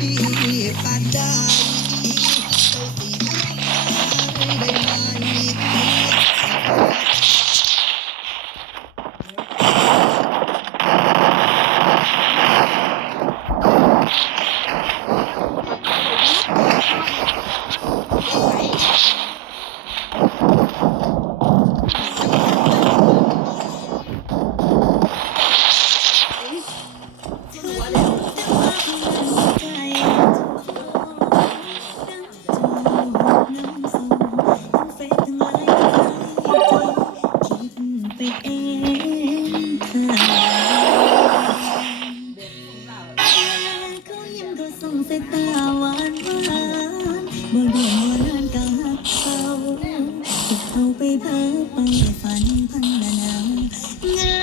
if I die. เธอเขายิ้มเขส่งสายตาหวานบ่เดนบ่รักเขาแต่เขาไปเพ้อไปฝันพันละนาวนา